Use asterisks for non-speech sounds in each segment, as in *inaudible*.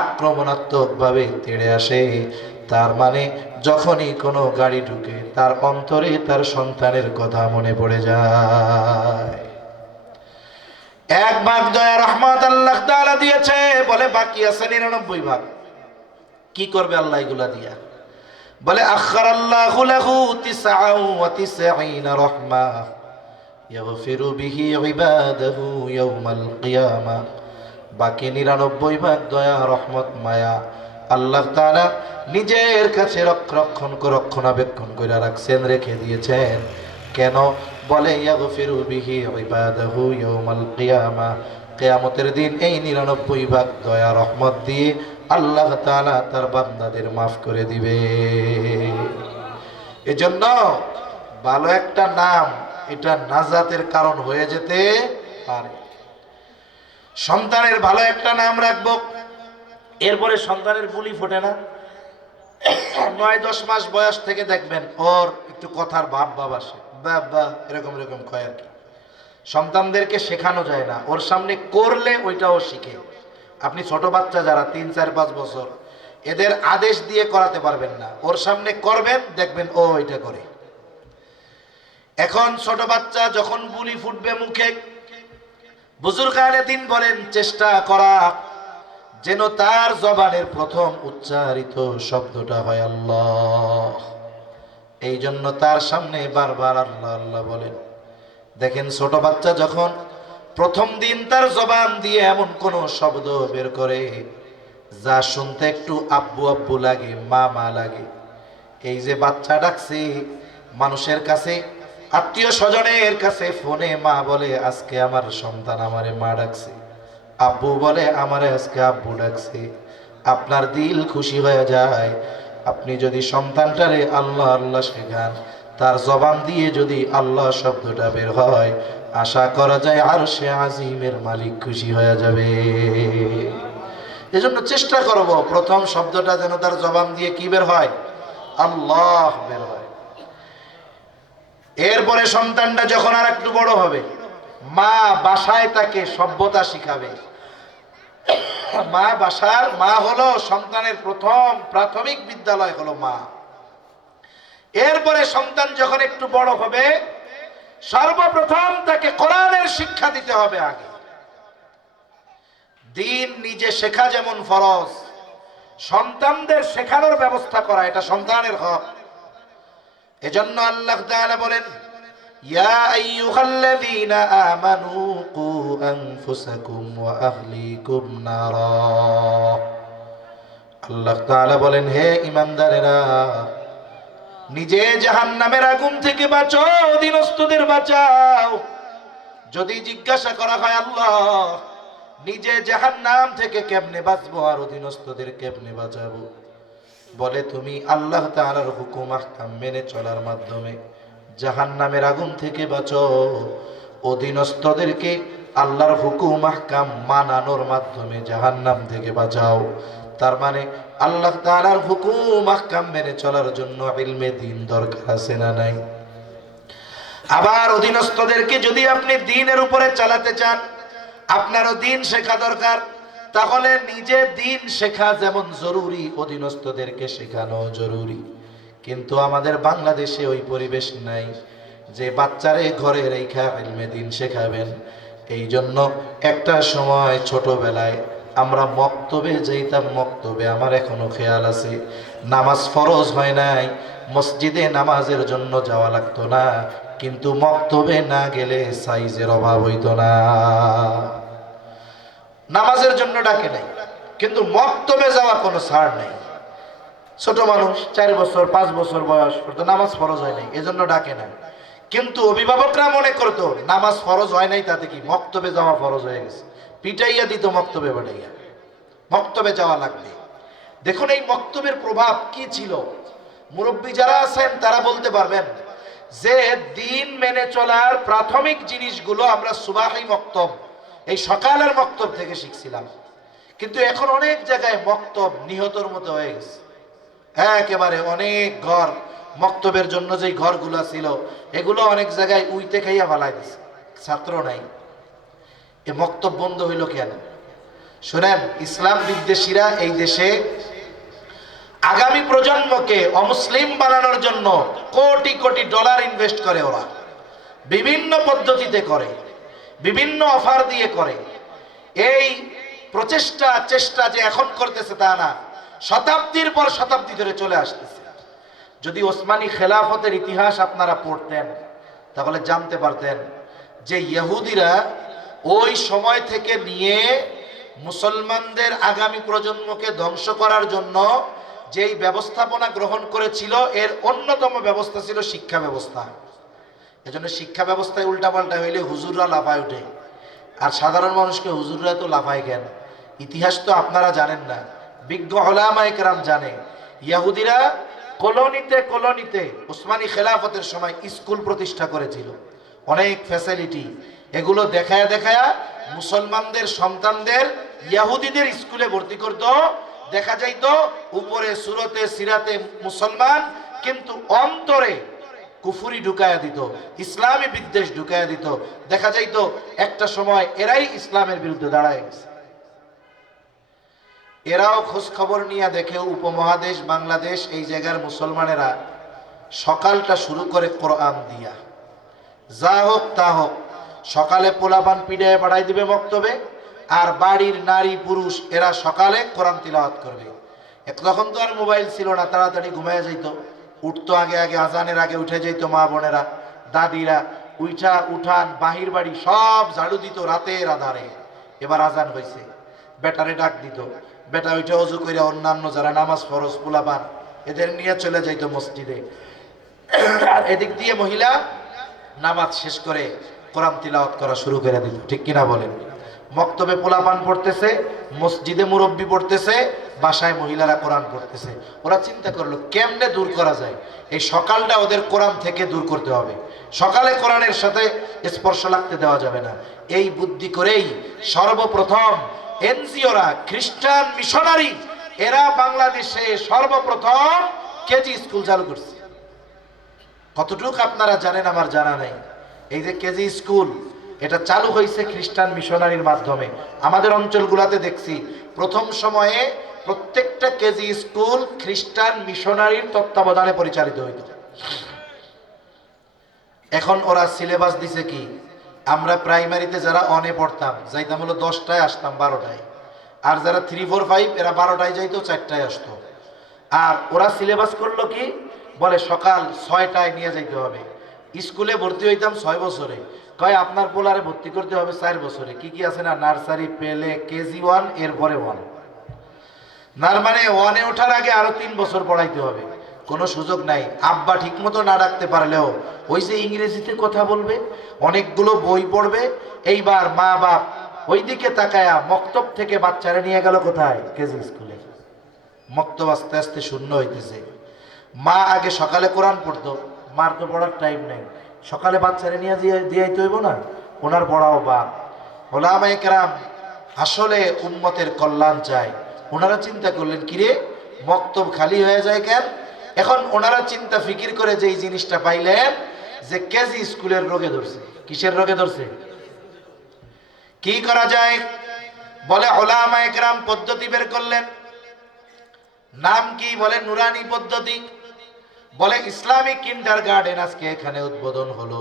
আক্রমণাত্মক ভাবে তেড়ে আসে। তার মানে যখনই কোনো গাড়ি ঢুকে, তার অন্তরে তার সন্তানের কথা মনে পড়ে যায়। এক ভাগ দয়া রহমত আল্লাহ তাআলা দিয়েছে, বলে বাকি আছে নিরানব্বই ভাগ। কি করবে আল্লাহ এগুলা দিয়া? বলে আখার আল্লাহ লাহু তিসআউ ওয়া রাহমা, ইয়াগফিরু বিহি ইবাদাহু ইয়াউমাল কিয়ামা। বাকি নিরানব্বই ভাগ দয়া, রহমত, মায়া আল্লাহ তাআলা নিজের কাছে রক্ষ- রক্ষণ রক্ষণাবেক্ষণ করে রাখছেন, রেখে দিয়েছেন। কেন? বলে কিয়ামতের দিন এই নিরানব্বই ভাগ দয়া, রহমত দিয়ে আল্লাহ তাআলা তার বান্দাদের মাফ করে দিবে। এজন্য ভালো একটা নাম, এটা নাজাতের কারণ হয়ে যেতে পারে। সন্তানের ভালো একটা নাম রাখব। এরপরে সন্তানের বুলি ফোটে না। নয়, দশ মাস বয়স থেকে দেখবেন ওর একটু কথার ভাব ভাব আসে। বা বা, এরকম এরকম কয় আর কি। সন্তানদেরকে শেখানো যায় না। ওর সামনে করলে ওইটাও শিখে। আপনি ছোট বাচ্চা যারা, তিন, চার, পাঁচ বছর, এদের আদেশ দিয়ে করাতে পারবেন না। ওর সামনে করবেন, দেখবেন ও এটা করে। এখন ছোট বাচ্চা যখন বুলি ফুটবে মুখে বুজুর্গ দিন বলেন, চেষ্টা করা যেন তার জবানের প্রথম উচ্চারিত শব্দটা হয় আল্লাহ। এই জন্য তার সামনে বারবার আল্লাহ আল্লাহ বলেন, দেখেন ছোট বাচ্চা যখন প্রথম দিন তার জবান দিয়ে এমন কোন শব্দ বের করে, যা শুনতে একটু আব্বু আব্বু লাগে, মা মা লাগে, এই যে বাচ্চা ডাকছে, মানুষের কাছে আত্মীয় স্বজনের কাছে ফোনে মা বলে, আজকে আমার সন্তান আমারে মা ডাকছে। আব্বু বলে, আমারে আজকে আব্বু ডাকছে। আপনার দিল খুশি হয়ে যায়। আপনি যদি সন্তানটারে আল্লাহ আল্লাহ শেখান, তার জবান দিয়ে যদি আল্লাহ শব্দটা বের হয়, আশা করা যায় আর সে আজিমের মালিক খুশি হয়ে যাবে। এজন্য চেষ্টা করব প্রথম শব্দটা যেন তার জবান দিয়ে কি বের হয়? আল্লাহ বের হয়। এরপরে সন্তানটা যখন আর একটু বড় হবে, মা বাসায় তাকে সভ্যতা শিখাবে। মা বাসার মা হলো সন্তানের প্রথম প্রাথমিক বিদ্যালয় হলো মা। এরপরে সন্তান যখন একটু বড় হবে, সর্বপ্রথম তাকে কোরআনের শিক্ষা দিতে হবে আগে। দিন নিজে শেখা যেমন ফরজ, সন্তানদের শেখানোর ব্যবস্থা করা, এটা সন্তানের হক। এজন্য আল্লাহ তাআলা বলেন, ইয়া আইয়ুহাল্লাযীনা আমানু কু আনফুসাকুম ওয়া আহলিকুম নারা। আল্লাহ তাআলা বলেন, হে ঈমানদারেরা, নিজে জাহান্নামের আগুন থেকে বাঁচো অধীনস্থদের বাঁচাও। যদি জিজ্ঞাসা করা হয়, আল্লাহ, নিজে জাহান্নাম থেকে কেমনে বাঁচবো আর অধীনস্থদের কেমনে বাঁচাবো? বলে, তুমি আল্লাহ তাআলার হুকুম আহকাম মেনে চলার মাধ্যমে জাহান্নামের আগুন থেকে বাঁচো। অধীনস্থদেরকে আল্লাহর হুকুম আহকাম মানানোর মাধ্যমে জাহান্নাম থেকে বাঁচাও। তার মানে আল্লাহ তাআলার হুকুম আহকাম মেনে চলার জন্য ইলমে দিন দরকার আছে না নাই? আবার অধীনস্থদেরকে যদি আপনি দিনের উপরে চালাতে চান, আপনারও দিন শেখা দরকার। তাহলে নিজে দিন শেখা যেমন জরুরি, অধীনস্থদেরকে শেখানো জরুরি। কিন্তু আমাদের বাংলাদেশে ওই পরিবেশ নাই যে বাচ্চারে ঘরে রেখা ইলমে দিন শেখাবেন। এই জন্য একটা সময় ছোটবেলায় আমরা মক্তবে যেতাম মক্তবে আমার এখনও খেয়াল আছে। নামাজ ফরজ হয় নাই, মসজিদে নামাজের জন্য যাওয়া লাগতো না। কিন্তু মক্তবে না গেলে সাইজের অভাব হইতো না। নামাজের জন্য ডাকে নাই, কিন্তু মক্তবে যাওয়া কোনো ছাড় নেই। ছোট মানুষ, চার বছর, পাঁচ বছর বয়স, ওর তো নামাজ ফরজ হয় নাই, এজন্য ডাকে না কিন্তু অভিভাবকরা মনে করতো, নামাজ ফরজ হয় নাই, তাতে কি মক্তবে যাওয়া ফরজ হয়ে গেছে? পিটাইয়া দিত মক্তবে বাড়াইয়া মক্তবে যাওয়া লাগবে। দেখুন এই মক্তবের প্রভাব কি ছিল? মুরব্বী যারা আছেন, তারা বলতে পারবেন যে, দিন মেনে চলার প্রাথমিক জিনিসগুলো আমরা সুবাহি মক্তব এই সকালের মক্তব থেকে শিখছিলাম। কিন্তু এখন অনেক জায়গায় মক্তব নিহতর মতো হয়ে গেছে। একেবারে অনেক ঘর মক্তবের জন্য যেই ঘরগুলো ছিল, এগুলো অনেক জায়গায় উইতে খাইয়া ফালাই দিছে। ছাত্র নাই। এ মক্তব বন্ধ হইল কেন? শোনেন, ইসলাম বিদ্বেষীরা এই দেশে আগামী প্রজন্মকে অমুসলিম বানানোর জন্য কোটি কোটি ডলার ইনভেস্ট করে ওরা। বিভিন্ন পদ্ধতিতে করে। বিভিন্ন অফার দিয়ে করে। এই প্রচেষ্টা, চেষ্টা যে এখন করতেছে তা না, শতাব্দীর পর শতাব্দী ধরে চলে আসতেছে। যদি ওসমানী খেলাফতের ইতিহাস আপনারা পড়তেন, তাহলে জানতে পারতেন যে ইহুদিরা ওই সময় থেকে নিয়ে মুসলমানদের আগামী প্রজন্মকে ধ্বংস করার জন্য যেই ব্যবস্থাপনা গ্রহণ করেছিল, এর অন্যতম ব্যবস্থা ছিল শিক্ষা ব্যবস্থা। এজন্য শিক্ষা ব্যবস্থায় উল্টাপাল্টা হইলে হুজুররা লাফায় ওঠে। আর সাধারণ মানুষকে হুজুররা তো লাফায় কেন? ইতিহাস তো আপনারা জানেন না। বিজ্ঞ হলামা জানে, ইয়াহুদিরা কলোনিতে কলোনিতে উসমানী খেলাফতের সময় স্কুল প্রতিষ্ঠা করেছিল। অনেক ফ্যাসিলিটি এগুলো দেখায়া দেখায়া মুসলমানদের, সন্তানদের, ইয়াহুদিদের স্কুলে ভর্তি করতো। দেখা যাইতো উপরে, সুরতে, সিরাতে মুসলমান, কিন্তু অন্তরে কুফুরি ঢুকায়া দিত, ইসলামী বিদ্বেষ ঢুকায়া দিত। দেখা যাইতো একটা সময় এরাই ইসলামের বিরুদ্ধে দাঁড়ায় গেছে। এরাও খোঁজ খবর নিয়ে দেখে উপমহাদেশ, বাংলাদেশ, এই জায়গার মুসলমানেরা সকালটা শুরু করে কোরআন দিয়া। যা হোক তা হোক, সকালে পোলাপান পিড়ায় পাঠাই দিবে বক্তব্যে আর বাড়ির নারী পুরুষ, এরা সকালে কোরআন তিলাওয়াত করবে। তখন তো আর মোবাইল ছিল না, তাড়াতাড়ি ঘুমাইয়া যাইতো। উঠতো আগে আগে আজানের আগে উঠে যাইতো মা বোনেরা, দাদিরা উঠা উঠান, বাহির বাড়ি সব ঝাড়ু দিত রাতের আধারে। এবার আজান হয়েছে বেটারে ডাক দিত। বেটা ওইটা অজু করে অন্যান্য যারা নামাজ ফরজ পোলাপান, এদের নিয়ে চলে যাইতো মসজিদে। এদিক দিয়ে মহিলা নামাজ শেষ করে কোরআন তিলাওয়াত করা শুরু করে দিল। ঠিক কিনা বলেন? মক্তবে পোলাপান পড়তেছে, মসজিদে মুরব্বী পড়তেছে বাসায় মহিলারা কোরআন পড়তেছে। ওরা চিন্তা করল, কেমনে দূর করা যায়? এই সকালটা ওদের কোরআন থেকে দূর করতে হবে। সকালে কোরআনের সাথে স্পর্শ লাগতে দেওয়া যাবে না। এই বুদ্ধি করেই সর্বপ্রথম এনজিওরা, খ্রিস্টান মিশনারি, এরা বাংলাদেশে সর্বপ্রথম কেজি স্কুল চালু করছে। কতটুকু আপনারা জানেন, আমার জানা নেই। এই যে কেজি স্কুল, এটা চালু হয়েছে খ্রিস্টান মিশনারির মাধ্যমে। আমাদের অঞ্চলগুলোতে দেখছি, প্রথম সময়ে প্রত্যেকটা কেজি স্কুল খ্রিস্টান মিশনারির তত্ত্বাবধানে পরিচালিত হইত এখন ওরা সিলেবাস দিছে কি, আমরা প্রাইমারিতে যারা অনে পড়তাম, যাইতাম হলো দশটায় আসতাম, বারোটায়। আর যারা থ্রি ফোর ফাইভ এরা বারোটায় যাইতো, চারটায় আসতো। আর ওরা সিলেবাস করল কি, বলে সকাল ছয়টায় নিয়ে যাইতে হবে। স্কুলে ভর্তি হইতাম ছয় বছরে। কয়, আপনার পোলারে ভর্তি করতে হবে চার বছরে। কি কি আছে না? নার্সারি, পেলে, কেজি ওয়ান এরপরে ওয়ান নার মানে ওয়ানে ওঠার আগে আরও তিন বছর পড়াইতে হবে। কোনো সুযোগ নাই। আব্বা ঠিকমতো না রাখতে পারলেও ওই যে ইংরেজিতে কথা বলবে, অনেকগুলো বই পড়বে, এইবার মা বাপ ওইদিকে তাকায়া মক্তব থেকে বাচ্চারা নিয়ে গেল কোথায়? কেজি স্কুলে। মক্তব আস্তে আস্তে শূন্য হইতেছে। মা আগে সকালে কোরআন পড়তো। মার তো পড়ার টাইম নেই। সকালে বাচ্চারা নিয়ে দিয়ে হইব না? ওনার পড়াও বা ওলামাই কেরাম আসলে উন্মতের কল্যাণ চায়। ওনারা চিন্তা করলেন, কিরে, মক্তব খালি হয়ে যায় কেন? এখন ওনারা চিন্তা, ফিকির করে যে এই জিনিসটা পাইলেন, যে কেজি স্কুলের রোগে ধরছে। কিসের রোগে ধরছে? কি করা যায়? বলে ওলামা একরাম পদ্ধতি বের করলেন। নাম কি বলে? নুরানি পদ্ধতি। বলে, ইসলামিক কিন্ডার গার্ডেন আজকে এখানে উদ্বোধন হলো।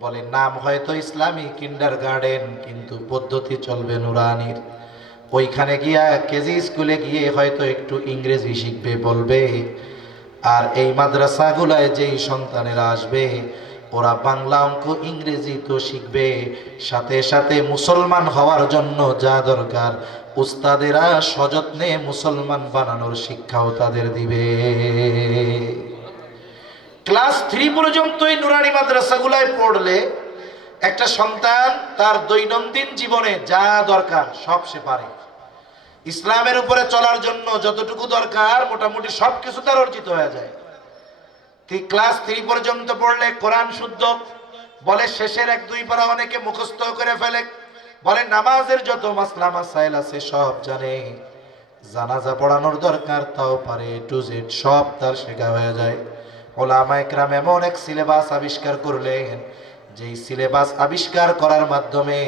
বলে, নাম হয়তো ইসলামিক কিন্ডার গার্ডেন কিন্তু পদ্ধতি চলবে নুরানির। ওইখানে গিয়া কেজি স্কুলে গিয়ে হয়তো একটু ইংরেজি শিখবে, বলবে। আর এই মাদ্রাসাগুলায় যেই সন্তানেরা আসবে, ওরা বাংলা অঙ্ক, ইংরেজি তো শিখবে। সাথে সাথে মুসলমান হওয়ার জন্য যা দরকার, উস্তাদেরা সযত্নে মুসলমান বানানোর শিক্ষাও তাদের দিবে। ক্লাস থ্রি পর্যন্ত এই নুরানি মাদ্রাসাগুলায় পড়লে একটা সন্তান তার দৈনন্দিন জীবনে যা দরকার সব সে পারে। ইসলামের উপরে চলার জন্য যতটুকু দরকার, মোটামুটি সব কিছু তার অর্জিত হয়ে যায়। ক্লাস থ্রি পর্যন্ত পড়লে কোরআন শুদ্ধ, বলে শেষের এক দুই পারা অনেকে মুখস্থ করে ফেলে, বলে নামাজের যত মাসলা মাসাইল আছে সব জানে। জানাজা পড়ানোর দরকার, তাও পারে টু জেড সব তার শেখা হয়ে যায়। ওলামা একরাম এমন এক সিলেবাস আবিষ্কার করলেন, যেই সিলেবাস আবিষ্কার করার মাধ্যমে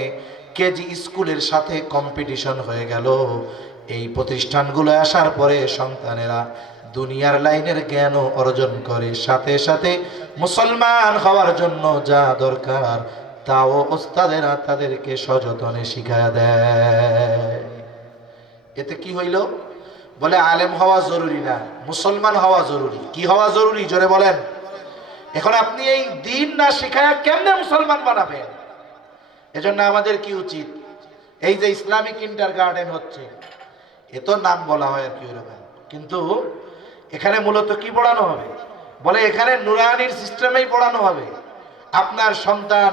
কেজি স্কুলের সাথে কম্পিটিশন হয়ে গেল। এই প্রতিষ্ঠানগুলো আসার পরে সন্তানেরা দুনিয়ার লাইনের জ্ঞানও অর্জন করে, সাথে সাথে মুসলমান হওয়ার জন্য যা দরকার, তাও ওস্তাদেরা তাদেরকে সযতনে শিখায়া দেয়। এতে কি হইল? বলে, আলেম হওয়া জরুরি না, মুসলমান হওয়া জরুরি। কি হওয়া জরুরি? জোরে বলেন। এখন আপনি এই দিন না শিখায়া কেমনে মুসলমান বানাবেন? এজন্য আমাদের কি উচিত? এই যে ইসলামিক ইন্টার গার্ডেন হচ্ছে এ তো নাম বলা হয় আর কি ওরকম কিন্তু এখানে মূলত কি পড়ানো হবে? বলে এখানে নুরানির সিস্টেমেই পড়ানো হবে। আপনার সন্তান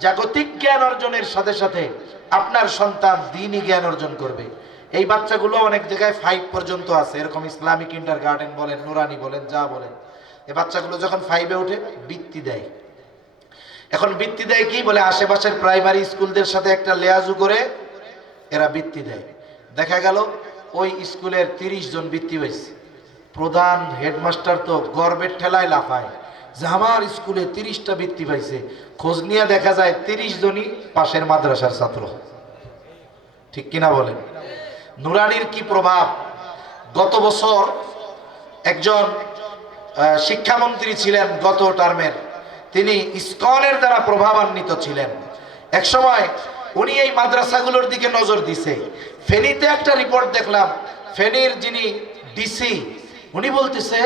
জাগতিক জ্ঞান অর্জনের সাথে সাথে আপনার সন্তান দিনই জ্ঞান অর্জন করবে। এই বাচ্চাগুলো অনেক জায়গায় ফাইভ পর্যন্ত আছে। এরকম ইসলামিক ইন্টার গার্ডেন বলেন, নুরানি বলেন, যা বলেন। এই বাচ্চাগুলো যখন ফাইভে ওঠে, বৃত্তি দেয়। এখন বৃত্তি দেয় কি? বলে আশেপাশের প্রাইমারি স্কুলদের সাথে একটা লেয়াজু করে এরা বৃত্তি দেয়। দেখা গেল ওই স্কুলের তিরিশ জন বৃত্তি হয়েছে। প্রধান হেডমাস্টার তো গর্বের ঠেলায় লাফায়। যে আমার স্কুলে তিরিশটা বৃত্তি পাইছে, খোঁজ নিয়ে দেখা যায় তিরিশ জনই পাশের মাদ্রাসার ছাত্র। ঠিক কিনা বলেন? নুরানির কি প্রভাব? গত বছর একজন শিক্ষামন্ত্রী ছিলেন গত টার্মের তিনি ইসকনের দ্বারা প্রভাবান্বিত ছিলেন। একসময় উনি এই মাদ্রাসাগুলোর দিকে নজর দিছে। ফেনীতে একটা রিপোর্ট দেখলাম, ফেনীর যিনি ডিসি উনি বলতেছে,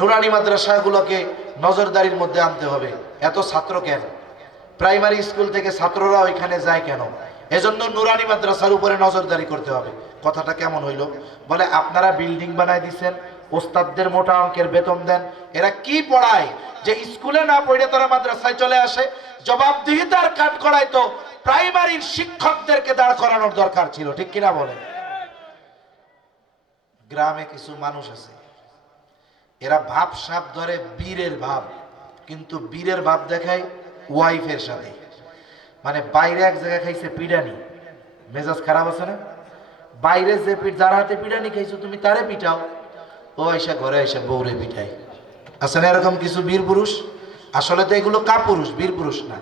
নুরানি মাদ্রাসাগুলোকে নজরদারির মধ্যে আনতে হবে। এত ছাত্র কেন? প্রাইমারি স্কুল থেকে ছাত্ররা ওইখানে যায় কেন? এজন্য নুরানি মাদ্রাসার উপরে নজরদারি করতে হবে। কথাটা কেমন হইল? বলে, আপনারা বিল্ডিং বানায় দিছেন, ওস্তাদদের মোটা অঙ্কের বেতন দেন। এরা কি পড়ায়? যে স্কুলে না পড়ে তারা মাদ্রাসায় চলে আসে। জবাবদিহিতার কাট করায় তো প্রাইমারির শিক্ষকদেরকে দাঁড় করানোর দরকার ছিল, ঠিক কিনা বলে গ্রামে কিছু মানুষ আছে, এরা ভাব সাপ ধরে বীরের ভাব, কিন্তু বীরের ভাব দেখায় ওয়াইফের সাথে। মানে বাইরে এক জায়গায় খাইছে পিডানি। মেজাজ খারাপ আছে না? বাইরে যে পিঠ, যার হাতে পিডানি খাইছো, তুমি তারে পিটাও। ও এসে ঘরে এসে বউরে পিটাই আছে না এরকম কিছু বীর পুরুষ? আসলে তো এগুলো কাপুরুষ, বীর পুরুষ না।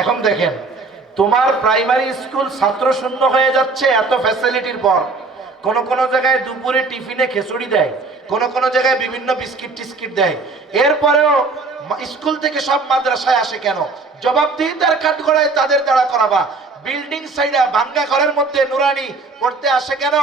এখন দেখেন তোমার প্রাইমারি স্কুল ছাত্র শূন্য হয়ে যাচ্ছে, এত ফ্যাসিলিটির পর। কোন কোন জায়গায় দুপুরে টিফিনে খেচুড়ি দেয়, কোন কোন জায়গায় বিভিন্ন বিস্কিট টিস্কিট দেয়। এরপরেও স্কুল থেকে সব মাদ্রাসায় আসে কেন? জবাবদিহিতার কাঠগড়ায় তাদের দ্বারা করাবা। বিল্ডিং সাইডা ভাঙ্গা ঘরের মধ্যে নুরানি পড়তে আসে কেন?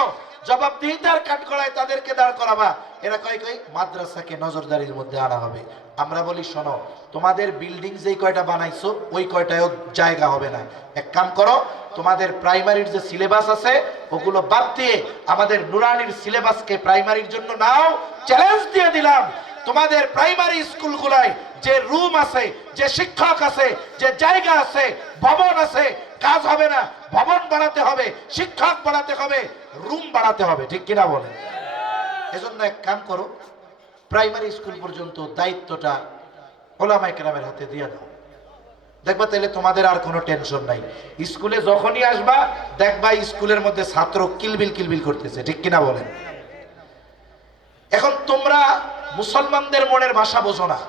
জবাবদিহিতার কাঠগড়ায় তাদেরকে দাঁড় করাবা। এরা কয় কয়, মাদ্রাসাকে নজরদারির মধ্যে আনা হবে। আমরা বলি, শোনো, তোমাদের বিল্ডিং যেই কয়টা বানাইছো, ওই কয়টায়ও জায়গা হবে না। এক কাম করো, তোমাদের প্রাইমারির যে সিলেবাস আছে, ওগুলো বাদ দিয়ে আমাদের নুরানির সিলেবাসকে প্রাইমারির জন্য নাও। চ্যালেঞ্জ দিয়ে দিলাম। তোমাদের প্রাইমারি স্কুলগুলায় যে রুম আছে, যে শিক্ষক আছে, যে জায়গা আছে, ভবন আছে, কাজ হবে না। ভবন বানাতে হবে, শিক্ষক বানাতে হবে। রুম বানাতে হবে, ঠিক কিনা বলেন? এজন্য এক কাম করো, প্রাইমারি স্কুল পর্যন্ত দায়িত্বটা ওলামাই কেরামের হাতে দিয়ে দাও। দেখবা তাহলে তোমাদের আর কোনো টেনশন নাই। স্কুলে যখনই আসবা, দেখবা স্কুলের মধ্যে ছাত্র কিলবিল কিলবিল করতেছে, ঠিক কিনা বলেন? এখন তোমরা মুসলমানদের মনের ভাষা বোঝো না।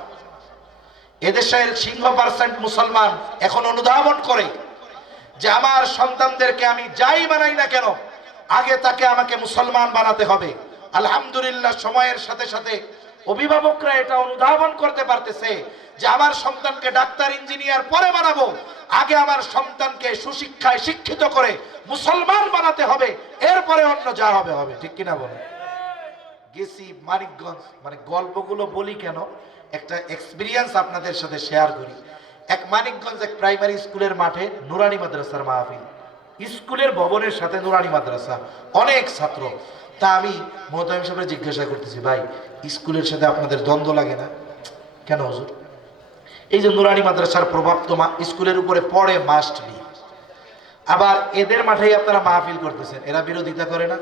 এদেশের সিংহ পার্সেন্ট মুসলমান এখন অনুধাবন করে যে আমার সন্তানদেরকে আমি যাই বানাই না কেন আগে তাকে আমাকে মুসলমান বানাতে হবে। আলহামদুলিল্লাহ, সময়ের সাথে সাথে অভিভাবকরা এটা অনুধাবন করতে পারতেছে যে আমার সন্তানকে ডাক্তার, ইঞ্জিনিয়ার পরে বানাবো। আগে আমার সন্তানকে সুশিক্ষায় শিক্ষিত করে মুসলমান বানাতে হবে। এরপরে অন্য যা হবে হবে। ঠিক কিনা বলে? গেছি মানিকগঞ্জ। মানে গল্পগুলো বলি কেন? একটা এক্সপিরিয়েন্স আপনাদের সাথে শেয়ার করি। এক মানিকগঞ্জ এক প্রাইমারি স্কুলের মাঠে নুরানি মাদ্রাসার মাহফিল। স্কুলের ভবনের সাথে নুরানি মাদ্রাসা। অনেক ছাত্র। তা আমি মোহতামিম সাহেবের জিজ্ঞাসা করতেছি, ভাই, স্কুলের সাথে আপনাদের দ্বন্দ্ব লাগে না? কেন হুজুর? এই যে নুরানি মাদ্রাসার প্রভাব তো স্কুলের উপরে পড়ে মাস্ট বি আবার এদের মাঠেই আপনারা মাহফিল করতেছেন, এরা বিরোধিতা করে না?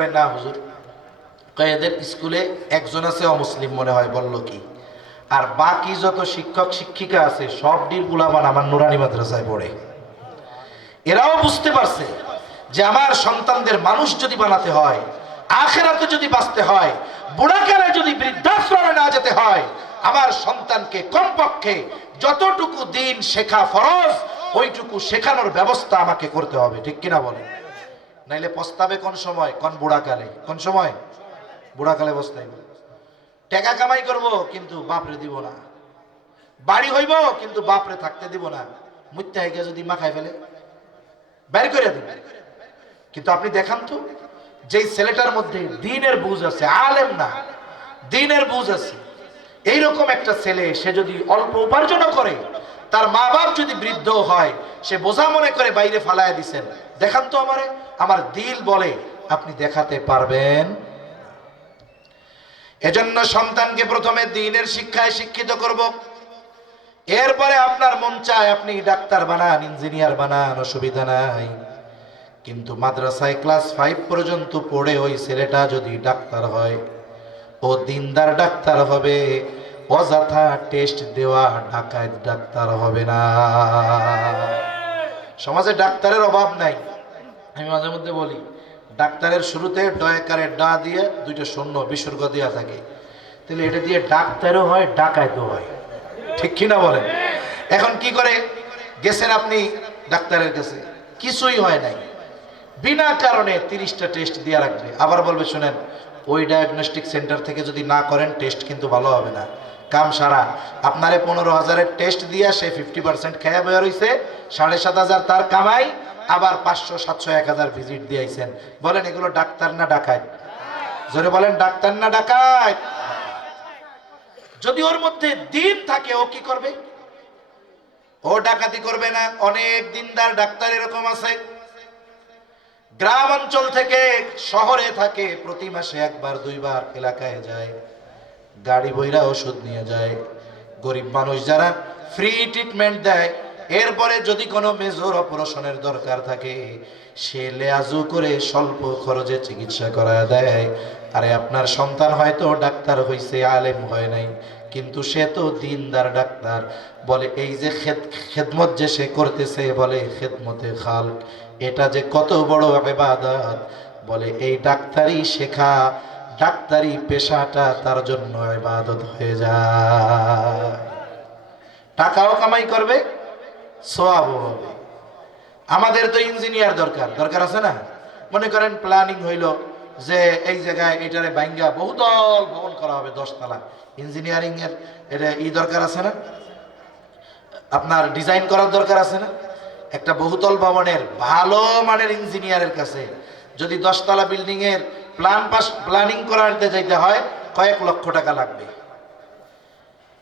*coughs* না হুজুর। এদের স্কুলে একজন আছে অমুসলিম মনে হয়, বলল কি। আর বাকি যত শিক্ষক, শিক্ষিকা আছে, সব ডির গুলামান আমার নুরানি মাদ্রাসায় পড়ে। এরাও বুঝতে পারছে যে আমার সন্তানদের মানুষ যদি বানাতে হয়, আখেরাতে যদি বাঁচতে হয়, বুড়াকালে যদি বৃদ্ধাশ্রমে না যেতে হয়, আমার সন্তানকে কমপক্ষে যতটুকু দিন শেখা ফরজ, ওইটুকু শেখানোর ব্যবস্থা আমাকে করতে হবে। ঠিক কিনা বলেন? নাইলে পস্তাবে কোন সময়? কোন বুড়াকালে? কোন সময়? বুড়াকালে বস্তাইব টাকা কামাই করব, কিন্তু বাপরে দিব না। বাড়ি হইব, কিন্তু বাপরে থাকতে দিব না। মুত্যা যদি মাখাই ফেলে বের করে দিব কিন্তু আপনি দেখান তো, যেই ছেলেটার মধ্যে দিনের বুঝ আছে, আলেম না, দিনের বুঝ আছে, এইরকম একটা ছেলে সে যদি অল্প উপার্জনও করে, তার মা বাপ যদি বৃদ্ধ হয়, সে বোঝা মনে করে বাইরে ফালায় দিছেন। দেখান তো আমারে, আমার দিল বলে আপনি দেখাতে পারবেন। এজন্য সন্তানকে প্রথমে দিনের শিক্ষায় শিক্ষিত করব। এরপরে আপনার মন চায় আপনি ডাক্তার বানান, ইঞ্জিনিয়ার বানান, অসুবিধা নাই। কিন্তু মাদ্রাসায় ক্লাস ফাইভ পর্যন্ত পড়ে ওই ছেলেটা যদি ডাক্তার হয়, ও দিনদার ডাক্তার হবে, অযথা টেস্ট দেওয়া ঢাকায় ডাক্তার হবে না। সমাজে ডাক্তারের অভাব নাই। আমি মাঝে মধ্যে বলি, ডাক্তারের শুরুতে ডয়াকারের ডা দিয়ে দুইটা শূন্য বিসর্গ দেওয়া থাকে। তাহলে এটা দিয়ে ডাক্তারও হয় ডাকায়তও হয়। ঠিক কিনা বলেন এখন কি করে? গেছেন আপনি ডাক্তারের কাছে। কিছুই হয় নাই। বিনা কারণে তিরিশটা টেস্ট দিয়ে রাখবে আবার বলবে, শুনেন, ওই ডায়াগনস্টিক সেন্টার থেকে যদি না করেন টেস্ট কিন্তু ভালো হবে না। কাম সারা, আপনারে পনেরো হাজারের টেস্ট দিয়া সে ফিফটি পার্সেন্ট খেয়ে বের হয়েছে সাড়ে সাত হাজার তার কামাই, আবার পাঁচশো, সাতশো, এক হাজার ভিজিট দিয়েছেন বলেন, এগুলো ডাক্তার না ডাকায়? জোরে বলেন, ডাক্তার না ডাকায়? যদি ওর মধ্যে দিন থাকে, ও কি করবে? ও ডাকাতি করবে না। অনেক দিনদার ডাক্তার এরকম আছে। গ্রাম অঞ্চল থেকে শহরে থাকে, প্রতি মাসে একবার, দুইবার এলাকায় যায়। গাড়ি বইরা ওষুধ নিয়ে যায়। গরিব মানুষ যারা ফ্রি ট্রিটমেন্ট দেয় এরপরে যদি কোনো মেজর অপারেশনের দরকার থাকে, সে লেয়াজু করে স্বল্প খরচে চিকিৎসা করা দেয়। আরে আপনার সন্তান হয়তো ডাক্তার হইছে, আলেম হয় নাই, কিন্তু সে তো দিনদার ডাক্তার। বলে, এই যে খেদ- খেদমত যে সে করতেছে, বলে, খেদমতে খাল এটা যে কত বড় ইবাদত বলে, এই ডাক্তারি শেখা ডাক্তারি পেশাটা, তার জন্য ইবাদত হয়ে যায়। টাকাও কামাই করবে সোয়াবও হবে। আমাদের তো ইঞ্জিনিয়ার দরকার দরকার আছে না? মনে করেন প্ল্যানিং হইল যে এই জায়গায় এটারে বাইঙ্গা বহুতল ভবন করা হবে, দশতলা। ইঞ্জিনিয়ারিং এর এটা ই দরকার আছে না? আপনার ডিজাইন করার দরকার আছে না? একটা বহুতল ভবনের ভালো মানের ইঞ্জিনিয়ারের কাছে যদি দশতলা বিল্ডিং এর প্ল্যান পাস প্ল্যানিং করাতে যাইতে হয়, কয়েক লক্ষ টাকা লাগবে।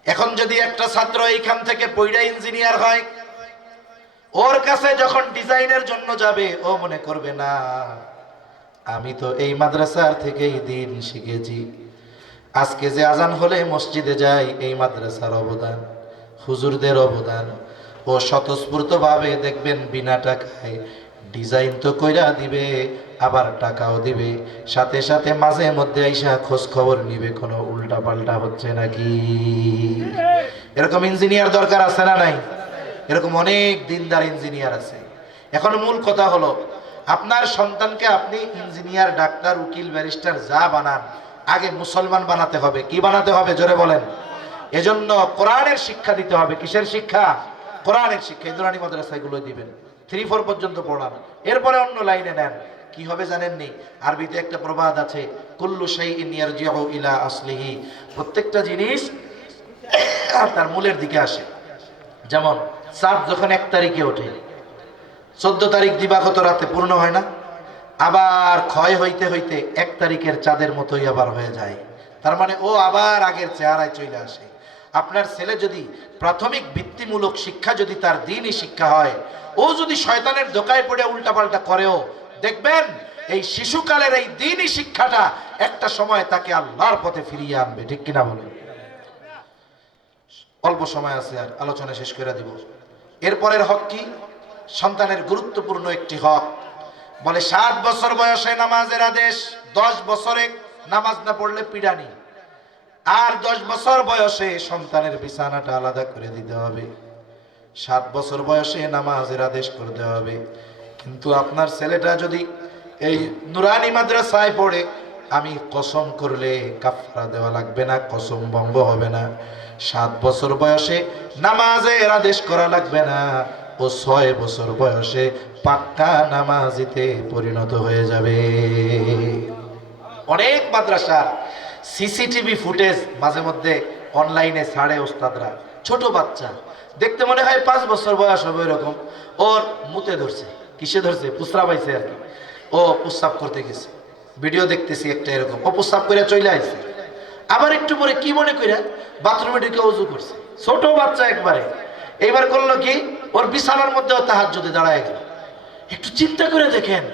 এখন যদি একটা ছাত্র এইখান থেকে পইড়া ইঞ্জিনিয়ার হয় ওর কাছে যখন ডিজাইনের জন্য যাবে, ও মনে করবে, না, আমি তো এই মাদ্রাসার থেকেই দিন শিখেছি। আজকে যে আজান হলে মসজিদে যাই, এই মাদ্রাসার অবদান, হুজুরদের অবদান। ও স্বতঃস্ফূর্তভাবে দেখবেন বিনা টাকায় ডিজাইন তো কইরা দিবে, আবার টাকাও দিবে। সাথে সাথে মাঝে মধ্যে আইসা খোঁজ খবর নিবে, কোনো উল্টা পাল্টা হচ্ছে নাকি? এরকম ইঞ্জিনিয়ার দরকার আছে না নাই? এরকম অনেক দিনদার ইঞ্জিনিয়ার আছে। এখন মূল কথা হলো, আপনার সন্তানকে আপনি ইঞ্জিনিয়ার ডাক্তার উকিল ব্যারিস্টার যা বানান, আগে মুসলমান বানাতে হবে। কি বানাতে হবে? জোরে বলেন। এজন্য কোরআনের শিক্ষা দিতে হবে। কিসের শিক্ষা? কোরআনের শিক্ষা। ইন্দ্রাণী মাদ্রাসাগুলো দিবেন। থ্রি ফোর পর্যন্ত পড়ান। এরপরে অন্য লাইনে নেন। কি হবে জানেন জানেননি? আরবিতে একটা প্রবাদ আছে, কুল্লু সেই ইয়ারজিউ ইলা আসলিহি। প্রত্যেকটা জিনিস তার মূলের দিকে আসে। যেমন চাঁদ যখন এক তারিখে ওঠে, চোদ্দ তারিখ দিবাগত রাতে পূর্ণ হয় না, আবার ক্ষয় হইতে হইতে এক তারিখের চাঁদের মতোই আবার হয়ে যায়। তার মানে ও আবার আগের চেহারায় চলে আসে। আপনার ছেলে যদি প্রাথমিক বৃত্তিমূলক শিক্ষা যদি তার দিনই শিক্ষা হয়, ও যদি শয়তানের দোকায় পড়ে উল্টাপাল্টা করেও, দেখবেন এই শিশুকালের এই দিনই শিক্ষাটা একটা সময় তাকে আল্লাহর পথে ফিরিয়ে আনবে। ঠিক কিনা বলুন? অল্প সময় আছে আর আলোচনা শেষ করে দিব। এরপরের হক কি? সন্তানের গুরুত্বপূর্ণ একটি হক। বলে সাত বছর বয়সে নামাজের আদেশ, দশ বছরে নামাজ না পড়লে পিডানি আর দশ বছর বয়সে সন্তানের বিছানাটা আলাদা করে দিতে হবে। সাত বছর বয়সে নামাজের আদেশ করতে হবে। কিন্তু আপনার ছেলেটা যদি এই নুরানি মাদ্রাসায় পড়ে, আমি কসম করলে কাফারা দেওয়া লাগবে না, কসম ভঙ্গ হবে না। সাত বছর বয়সে নামাজের আদেশ করা লাগবে না ও ছয় বছর বয়সে পাক্কা নামাজিতে পরিণত হয়ে যাবে। অনেক মাদ্রাসা সিসিটিভি ফুটেজ মাঝে মধ্যে অনলাইনে ছাড়ে ওস্তাদরা, ছোট বাচ্চা। দেখতে মনে হয় পাঁচ বছর বয়স হবে এরকম। ওর মুতে ধরছে, কিসে ধরছে? পুসরা পাইছে আর কি। ও প্রস্রাব করতে গেছে। ভিডিও দেখতেছি একটা এরকম। ও প্রস্রাব করে চলে আসছে আবার একটু পরে কি মনে করে বাথরুমে ঢুকে উজু করছে? ছোট বাচ্চা একবারে। এবার করল কি, ওর বিছানার মধ্যে তাহার যদি দাঁড়ায় গেল। একটু চিন্তা করে দেখেন